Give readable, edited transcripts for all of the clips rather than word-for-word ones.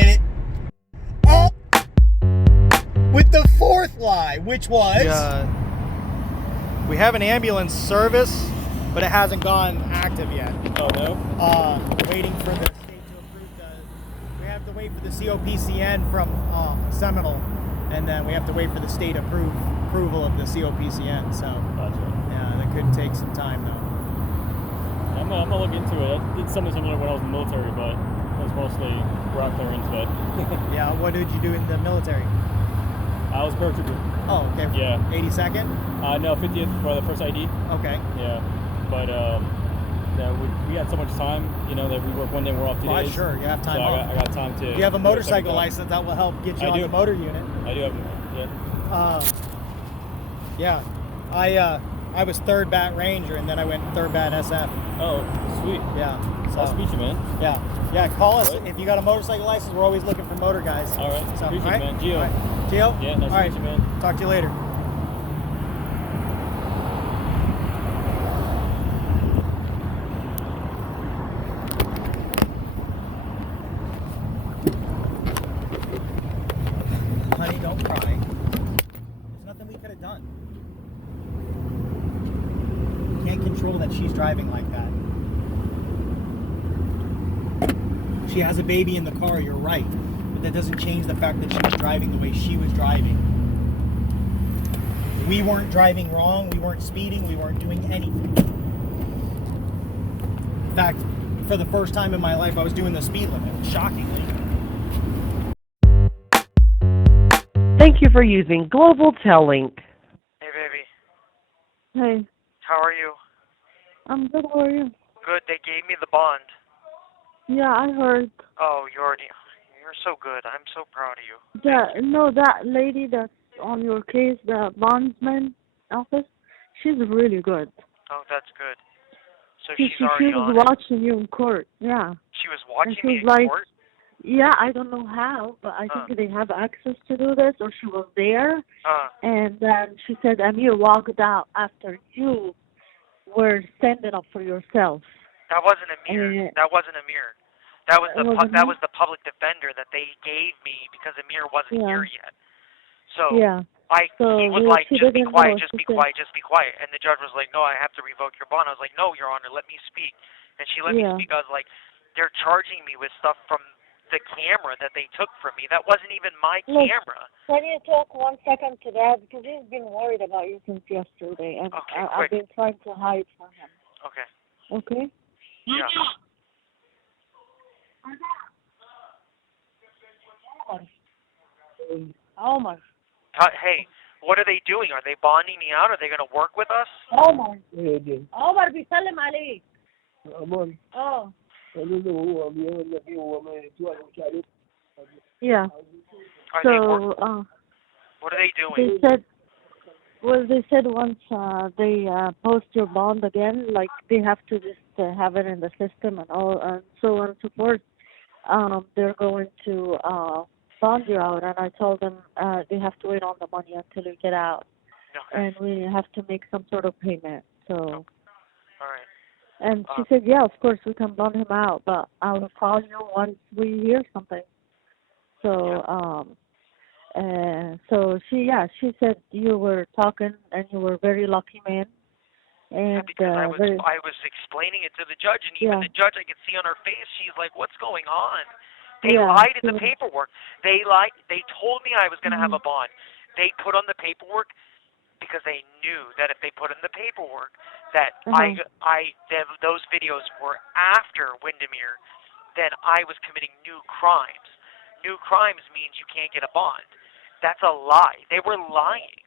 minute. Oh, with the fourth lie, which was... We have an ambulance service, but it hasn't gone active yet. Oh, no? Waiting for the state to approve we have to wait for the COPCN from Seminole, and then we have to wait for the state approval of the COPCN, so... Gotcha. Yeah, that could take some time, though. I'm gonna look into it. I did something similar when I was in the military, but it was mostly rock clear instead. Yeah, what did you do in the military? I was paratrooper. Oh, okay. Yeah. 82nd? No, 50th for the first ID. Okay. Yeah, but yeah, we had so much time, you know, that we work one day, we're off 2 days. Sure, you have time so off. I got time to... You have a motorcycle license, that will help get you on the motor unit. I do have, yeah. Yeah. I was 3rd Bat Ranger, and then I went 3rd Bat SF. Oh, sweet. Yeah. So, Nice to meet you, man. Yeah. Yeah, call us. Right. If you got a motorcycle license, we're always looking for motor guys. All right. So, Appreciate it, man. Gio. All right. Gio? Yeah, nice to meet you, man. Talk to you later. Honey, don't cry. There's nothing we could have done. You can't control that she's driving like that. She has a baby in the car, you're right. But that doesn't change the fact that she was driving the way she was driving. We weren't driving wrong, we weren't speeding, we weren't doing anything. In fact, for the first time in my life, I was doing the speed limit, shockingly. Thank you for using Global Tellink. Hey, baby. Hey, How are you? I'm good. How are you? Good. They gave me the bond. Yeah, I heard. Oh, you're so good. I'm so proud of you. That lady that's on your case, the bondsman office, she's really good. Oh, that's good. So She she's already was on it. watching you in court. Yeah. She was watching she me was in like, court? Yeah, I don't know how, but I think they have access to do this, or she was there. And then she said, Amir walked out after you were standing up for yourself. That wasn't Amir. That wasn't Amir. That was the public defender that they gave me because Amir wasn't here yet. So he was like, just be quiet, just be quiet, just be quiet. And the judge was like, no, I have to revoke your bond. I was like, no, Your Honor, let me speak. And she let me speak. I was like, they're charging me with stuff from the camera that they took from me. That wasn't even my camera. Can you talk 1 second to that? Because he's been worried about you since yesterday, and I've been trying to hide from him. Okay. Okay? Yeah. Omar. Hey, what are they doing? Are they bonding me out? Are they going to work with us? Omar. عمر بيسلم عليك. Yeah. So, what are they doing? They said once they post your bond again, like they have to just have it in the system and all, and so on and so forth. They're going to bond you out, and I told them they have to wait on the money until we get out, and we have to make some sort of payment. So. All right. And she said, yeah, of course, we can bond him out, but I will call you once we hear something. So, she said you were talking and you were a very lucky man. And because I was explaining it to the judge, and even the judge, I could see on her face, she's like, what's going on? They lied in the paperwork. They lied. They told me I was going to have a bond. They put on the paperwork because they knew that if they put in the paperwork that those videos were after Windermere, then I was committing new crimes. New crimes means you can't get a bond. That's a lie. They were lying.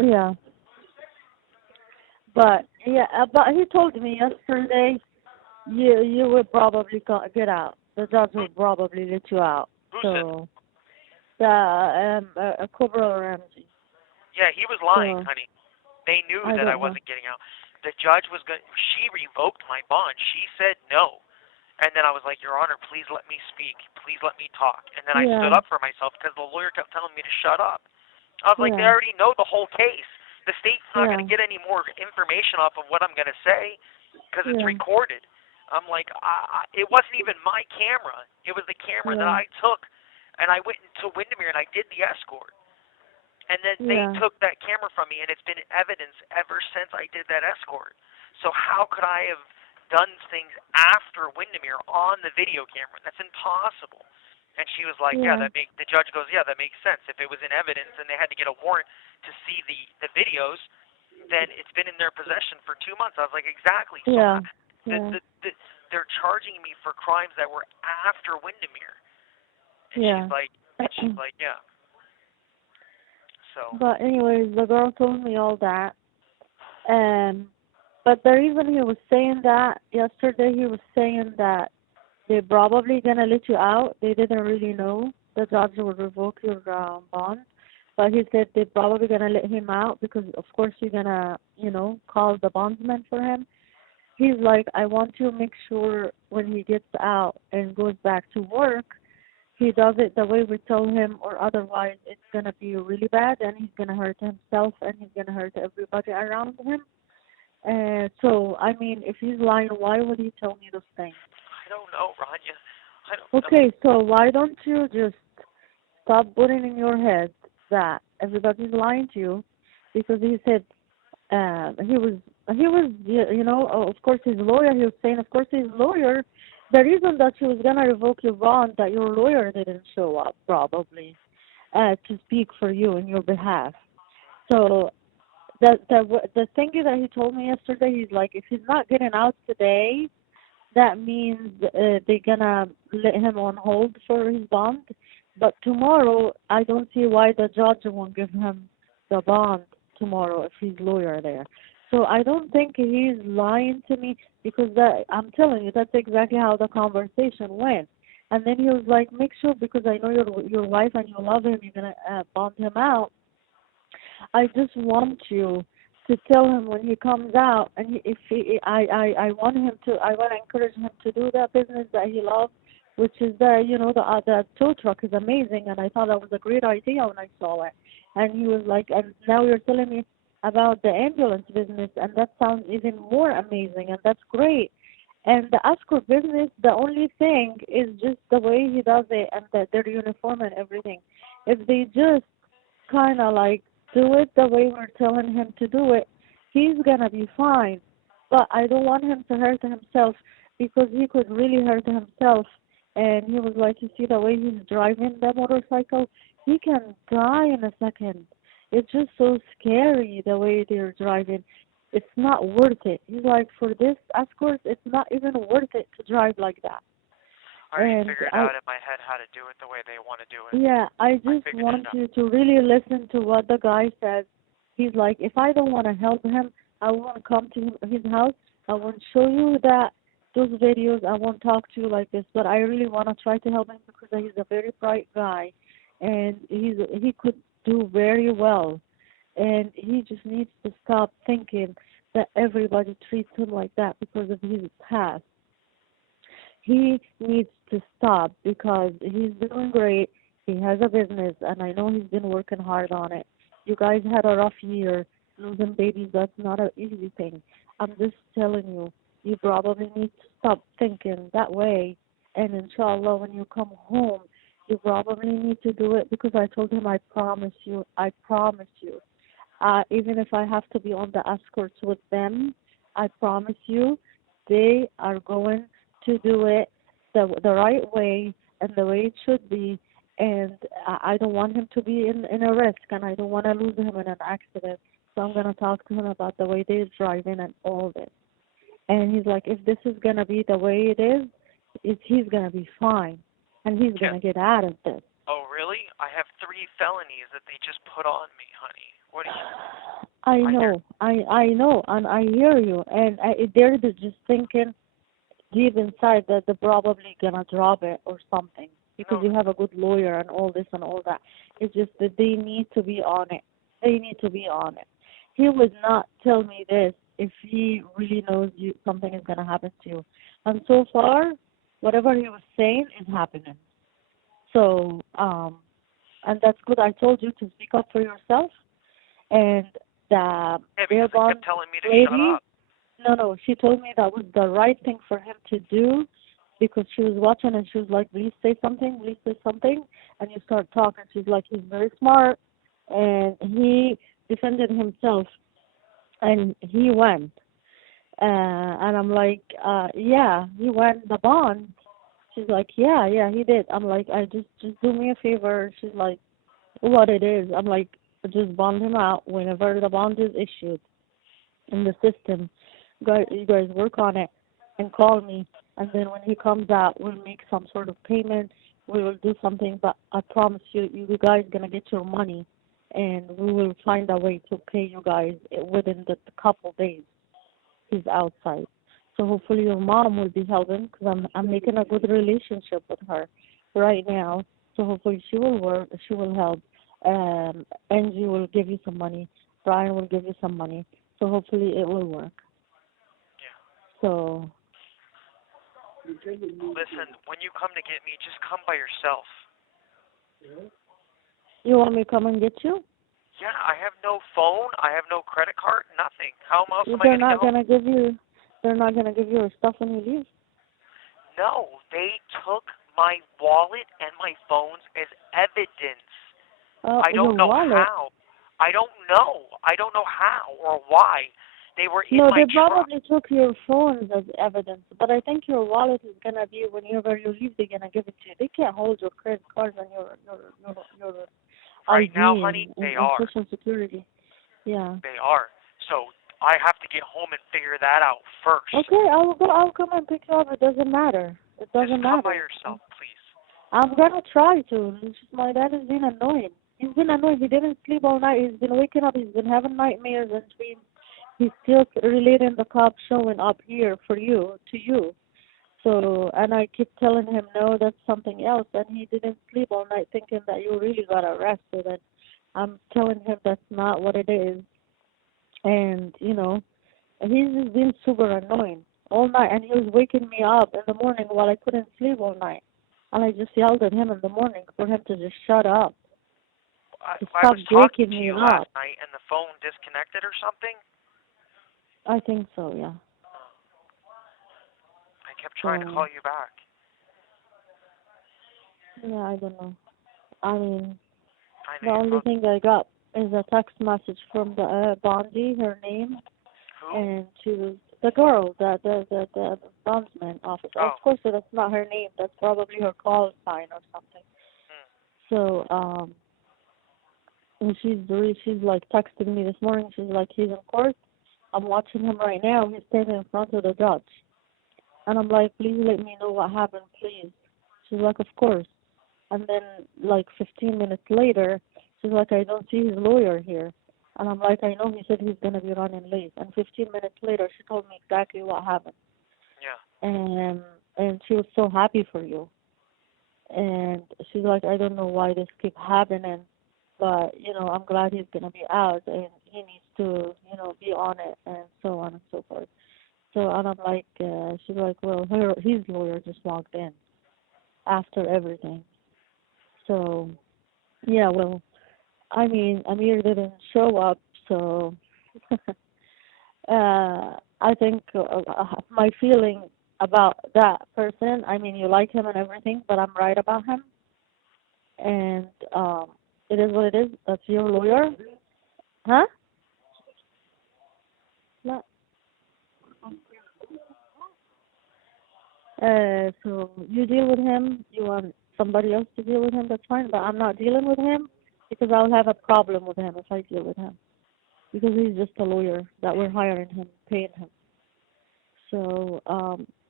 Yeah. But he told me yesterday you will probably get out. The judge will probably let you out. Who said? The Cobra Ramsey. Yeah, he was lying, honey. They knew that I wasn't getting out. The judge was going. She revoked my bond. She said no. And then I was like, Your Honor, please let me speak. Please let me talk. And then I stood up for myself because the lawyer kept telling me to shut up. I was like, they already know the whole case. The state's not going to get any more information off of what I'm going to say because it's recorded. I'm like, it wasn't even my camera. It was the camera that I took, and I went to Windermere and I did the escort. And then they took that camera from me, and it's been evidence ever since I did that escort. So how could I have done things after Windermere on the video camera? That's impossible. And she was like, the judge goes, that makes sense. If it was in evidence and they had to get a warrant to see the videos, then it's been in their possession for 2 months. I was like, exactly. So they're charging me for crimes that were after Windermere. And she's like, yeah. So. But anyways, the girl told me all that. But the reason he was saying that yesterday, he was saying that they're probably going to let you out. They didn't really know. The judge would revoke your bond. But he said they're probably going to let him out because, of course, you're going to, call the bondsman for him. He's like, I want to make sure when he gets out and goes back to work, he does it the way we tell him, or otherwise it's going to be really bad and he's going to hurt himself and he's going to hurt everybody around him. So, I mean, if he's lying, why would he tell me those things? I don't know, Rania. I don't know. Okay, so why don't you just stop putting in your head that everybody's lying to you? Because he said he was, of course his lawyer, he was saying, of course his lawyer, the reason that he was going to revoke your bond, that your lawyer didn't show up, probably, to speak for you in your behalf. So the thing that he told me yesterday, he's like, if he's not getting out today, that means they're going to let him on hold for his bond. But tomorrow, I don't see why the judge won't give him the bond tomorrow if his lawyer there. So I don't think he's lying to me because I'm telling you, that's exactly how the conversation went. And then he was like, make sure, because I know your wife and you love him, you're going to bond him out. I just want you to tell him when he comes out, and I want to encourage him to do that business that he loves, which is the tow truck is amazing, and I thought that was a great idea when I saw it. And he was like, and now you're telling me about the ambulance business, and that sounds even more amazing, and that's great. And the escort business, the only thing is just the way he does it and their uniform and everything. If they just kind of like do it the way we're telling him to do it, he's going to be fine. But I don't want him to hurt himself because he could really hurt himself. And he was like, you see the way he's driving the motorcycle? He can die in a second. It's just so scary the way they're driving. It's not worth it. He's like, for this escort, it's not even worth it to drive like that. I already figured out in my head how to do it the way they want to do it. Yeah, I just want you to really listen to what the guy says. He's like, if I don't want to help him, I won't come to his house. I won't show you those videos. I won't talk to you like this. But I really want to try to help him because he's a very bright guy, and he could do very well. And he just needs to stop thinking that everybody treats him like that because of his past. He needs to stop because he's doing great. He has a business, and I know he's been working hard on it. You guys had a rough year. Losing babies, that's not an easy thing. I'm just telling you, you probably need to stop thinking that way. And inshallah, when you come home, you probably need to do it because I told him, I promise you. Even if I have to be on the escorts with them, I promise you, they are going to do it the right way and the way it should be. And I don't want him to be in a risk, and I don't want to lose him in an accident. So I'm going to talk to him about the way they're driving and all this. And he's like, if this is going to be the way it is, he's going to be fine, and he's going to get out of this. Oh, really? I have 3 felonies that they just put on me, honey. What do you... I know, and I hear you. And they're just thinking deep inside that they're probably going to drop it or something because you have a good lawyer and all this and all that. It's just that they need to be on it. He would not tell me this if he really knows something is going to happen to you. And so far, whatever he was saying is happening. So, and that's good. I told you to speak up for yourself. And the because they kept telling me to shut up. No. She told me that was the right thing for him to do because she was watching and she was like, please say something, please say something. And you start talking. She's like, he's very smart. And he defended himself. And he went. And I'm like, yeah, he won the bond. She's like, yeah, he did. I'm like, I just do me a favor. She's like, what it is. I'm like, just bond him out whenever the bond is issued in the system. You guys work on it and call me. And then when he comes out, we'll make some sort of payment. We will do something. But I promise you guys going to get your money. And we will find a way to pay you guys within the couple days. He's outside. So hopefully your mom will be helping because I'm making a good relationship with her right now. So hopefully she will work, she will help. Angie will give you some money. Brian will give you some money. So hopefully it will work. Yeah. So. Listen, when you come to get me, just come by yourself. You want me to come and get you? Yeah, I have no phone. I have no credit card. Nothing. How else am I They're going to not gonna give you. They're not gonna give you your stuff when you leave. No, they took my wallet and my phones as evidence. I don't know how. I don't know. I don't know how or why. They were in my truck. No, they probably took your phones as evidence, but I think your wallet is gonna be whenever you leave. They're gonna give it to you. They can't hold your credit cards and your right ID now, honey, and they are. Social Security. Yeah. They are. So I have to get home and figure that out first. Okay, I'll come and pick you up. It doesn't matter. It doesn't Just matter. come by yourself, please. I'm gonna try to. It's just my dad has been annoying. He's been annoying. He didn't sleep all night. He's been waking up. He's been having nightmares and dreams. He's still relating the cops showing up here to you. So, and I keep telling him, no, that's something else. And he didn't sleep all night thinking that you really got arrested. And I'm telling him that's not what it is. And, he's just been super annoying all night. And he was waking me up in the morning while I couldn't sleep all night. And I just yelled at him in the morning for him to just shut up. I was talking to you last night and the phone disconnected or something? I think so, yeah. I kept trying to call you back. Yeah, I don't know. I mean, the only thing I got is a text message from the Bondi, her name. Who? And she was the girl, the bondsman officer. Oh. Of course, that's not her name. That's probably her call sign or something. So, and she's like texting me this morning. She's like, he's in court. I'm watching him right now. He's standing in front of the judge. And I'm like, please let me know what happened, please. She's like, of course. And then, like, 15 minutes later, she's like, I don't see his lawyer here. And I'm like, I know he said he's going to be running late. And 15 minutes later, she told me exactly what happened. Yeah. And she was so happy for you. And she's like, I don't know why this keeps happening, but, I'm glad he's going to be out. And he needs to, be on it and so on and so forth. So, and I'm like, she's like, well, his lawyer just walked in after everything. So, yeah, well, I mean, Amir didn't show up, so I think my feeling about that person, I mean, you like him and everything, but I'm right about him. And it is what it is. That's your lawyer. Huh? No. So you deal with him. You want somebody else to deal with him, that's fine. But I'm not dealing with him because I'll have a problem with him if I deal with him. Because he's just a lawyer that we're hiring him, paying him. So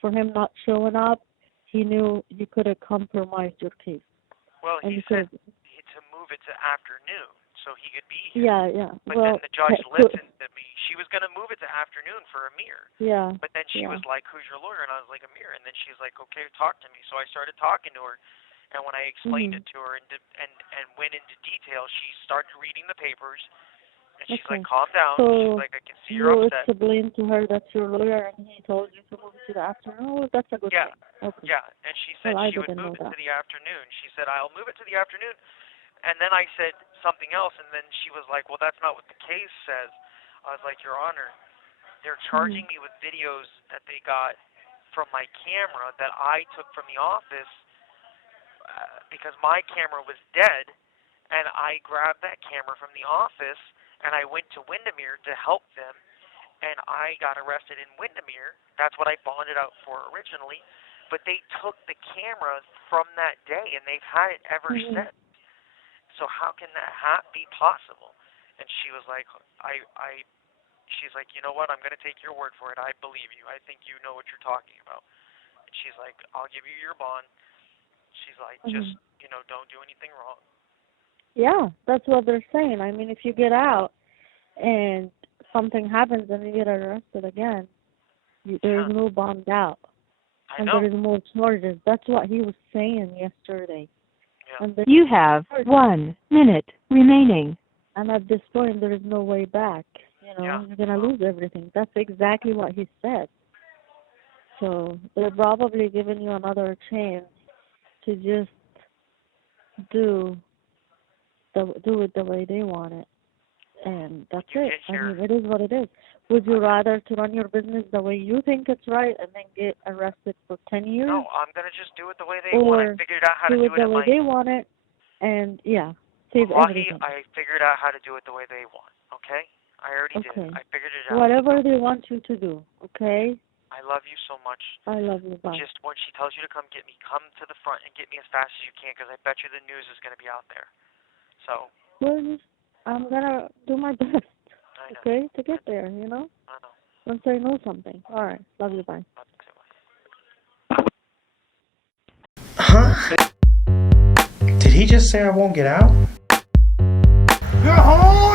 for him not showing up, he knew he could have compromised your case. Well, he said to move it to afternoon so he could be here. Yeah. But then the judge listened to me. She was going to move it to afternoon for Amir. Yeah. But then she was like, who's your lawyer? And I was like, Amir. And then she's like, okay, talk to me. So I started talking to her. And when I explained it to her and went into detail, she started reading the papers. And she's like, calm down. So she's like, I can see you're upset. You explained to her that's your lawyer and he told you to move it to the afternoon? Oh, that's a good thing. Okay. Yeah. And she said she would move it to the afternoon. She said, I'll move it to the afternoon. And then I said something else, and then she was like, well, that's not what the case says. I was like, Your Honor, they're charging me with videos that they got from my camera that I took from the office because my camera was dead, and I grabbed that camera from the office, and I went to Windermere to help them, and I got arrested in Windermere. That's what I bonded out for originally, but they took the camera from that day, and they've had it ever since. So how can that be possible? And she was like, she's like, you know what? I'm going to take your word for it. I believe you. I think you know what you're talking about. And she's like, I'll give you your bond. She's like, just, don't do anything wrong. Yeah, that's what they're saying. I mean, if you get out and something happens and you get arrested again, there's no bond out. I know. And there is no charges. That's what he was saying yesterday. Yeah. And You have 1 minute remaining. And at this point, there is no way back. You're going to lose everything. That's exactly what he said. So they're probably giving you another chance to just do it the way they want it. And that's it. I mean, it is what it is. Would you rather to run your business the way you think it's right and then get arrested for 10 years? No, I'm going to just do it the way they want. I figured out how to do it the way they want it, and save everything. I figured out how to do it the way they want, okay? I already did. I figured it out. Whatever they want you to do, okay? I love you so much. I love you, bye. Just when she tells you to come get me, come to the front and get me as fast as you can, because I bet you the news is going to be out there. So. Well, I'm going to do my best, okay, to get there, I know. Once I know something. All right. Love you, bye. Huh? Did he just say I won't get out? You're home!